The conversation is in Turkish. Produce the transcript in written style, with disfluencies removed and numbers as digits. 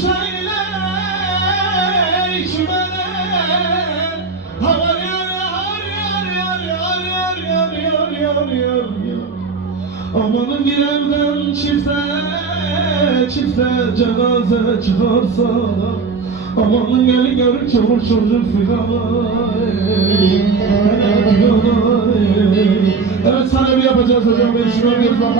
şöyle içmene. Yar yar yar yar yar yar yar yar yar. Amanın bir evden çifte cenaze çıkarsa, amanın gelin görünce vur çocuk figana. Evet, sana bir yapacağız hocam, ben şuna bir bakalım.